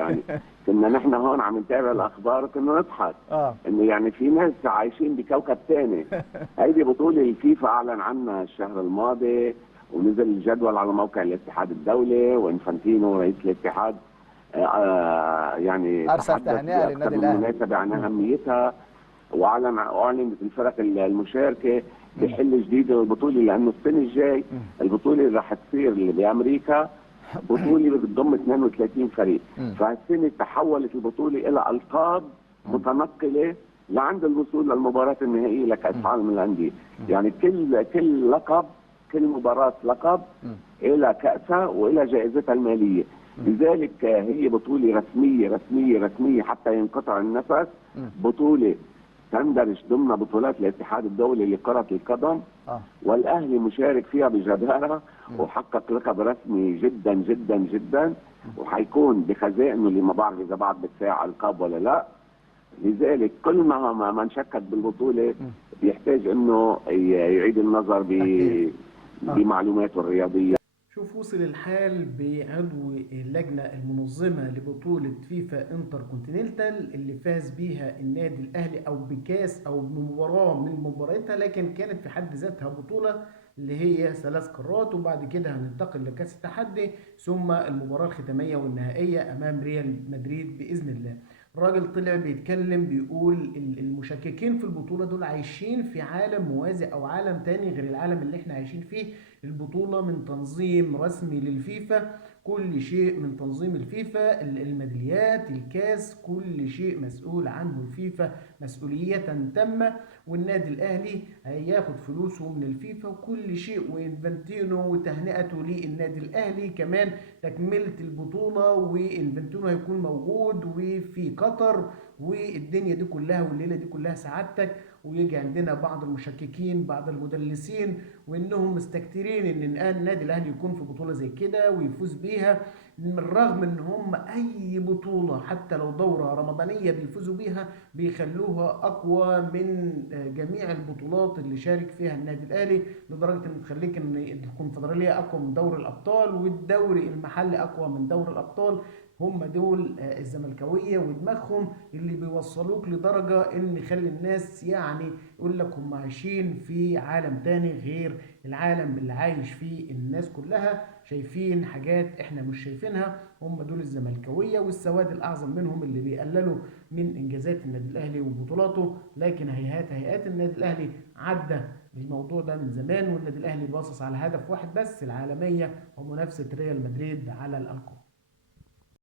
يعني. كنا نحن هون عم نتابع الاخبار وكنا نضحك انه يعني في ناس عايشين بكوكب ثاني. هيدي بطوله الفيفا اعلن عنها الشهر الماضي، ونزل الجدول على موقع الاتحاد الدولي، وانفانتينو رئيس الاتحاد يعني ارسل تحدث تهنئه باكثر للنادي من الاهلي. مناسبه عن اهميتها، واعلنت الفرق المشاركه بحل جديد للبطوله، لانه السنه الجاي البطوله اللي رح تصير اللي بامريكا بطوله بتضم 32 فريق. فهالسنه تحولت البطوله الى القاب متنقله لعند الوصول للمباراه النهائيه لكاس العالم للانديه. يعني كل لقب، كل مباراه لقب الى كاسها والى جائزتها الماليه. لذلك هي بطوله رسميه رسميه رسميه حتى ينقطع النفس. بطوله تندرج ضمن بطولات الاتحاد الدولي لكرة القدم، والاهلي مشارك فيها بجدارة وحقق لقب رسمي جدا جدا جدا، وحيكون بخزائنه اللي ما بعرف اذا بعد بتساع القاب ولا لا. لذلك كل ما نشكك بالبطولة بيحتاج انه يعيد النظر بمعلوماته الرياضية. شوف وصل الحال بعضو اللجنة المنظمة لبطولة فيفا انتر كونتيننتال اللي فاز بيها النادي الأهلي أو بكاس أو بمباراة من مبارياتها، لكن كانت في حد ذاتها بطولة اللي هي 3 قارات، وبعد كده هننتقل لكاس التحدي ثم المباراة الختامية والنهائية أمام ريال مدريد بإذن الله. الراجل طلع بيتكلم بيقول المشككين في البطولة دول عايشين في عالم موازي أو عالم تاني غير العالم اللي احنا عايشين فيه. البطولة من تنظيم رسمي للفيفا، كل شيء من تنظيم الفيفا، الميداليات، الكاس، كل شيء مسؤول عنه الفيفا مسؤولية تامة، والنادي الأهلي هياخد فلوسه من الفيفا وكل شيء، وإنفانتينو وتهنئته للنادي الأهلي كمان تكملة البطولة، وإنفانتينو هيكون موجود وفي قطر والدنيا دي كلها والليلة دي كلها سعادتك. ويجي عندنا بعض المشككين بعض المدلسين وانهم مستكترين ان النادي الاهلي يكون في بطوله زي كده ويفوز بيها، من الرغم ان هم اي بطوله حتى لو دوره رمضانيه بيفوزوا بيها بيخلوها اقوى من جميع البطولات اللي شارك فيها النادي الاهلي، لدرجه ان تخليك ان الكونفدراليه اقوى من دوري الابطال والدوري المحلي اقوى من دوري الابطال. هم دول الزملكاويه ودماغهم اللي بيوصلوك لدرجه ان يخلي الناس يعني يقول لك هم عايشين في عالم تاني غير العالم اللي عايش فيه الناس كلها، شايفين حاجات احنا مش شايفينها. هم دول الزملكاويه والسواد الاعظم منهم اللي بيقللوا من انجازات النادي الاهلي وبطولاته. لكن هيئات النادي الاهلي عدى الموضوع ده من زمان، والنادي الاهلي باصص على هدف واحد بس، العالميه ومنافسه ريال مدريد على الالقاب.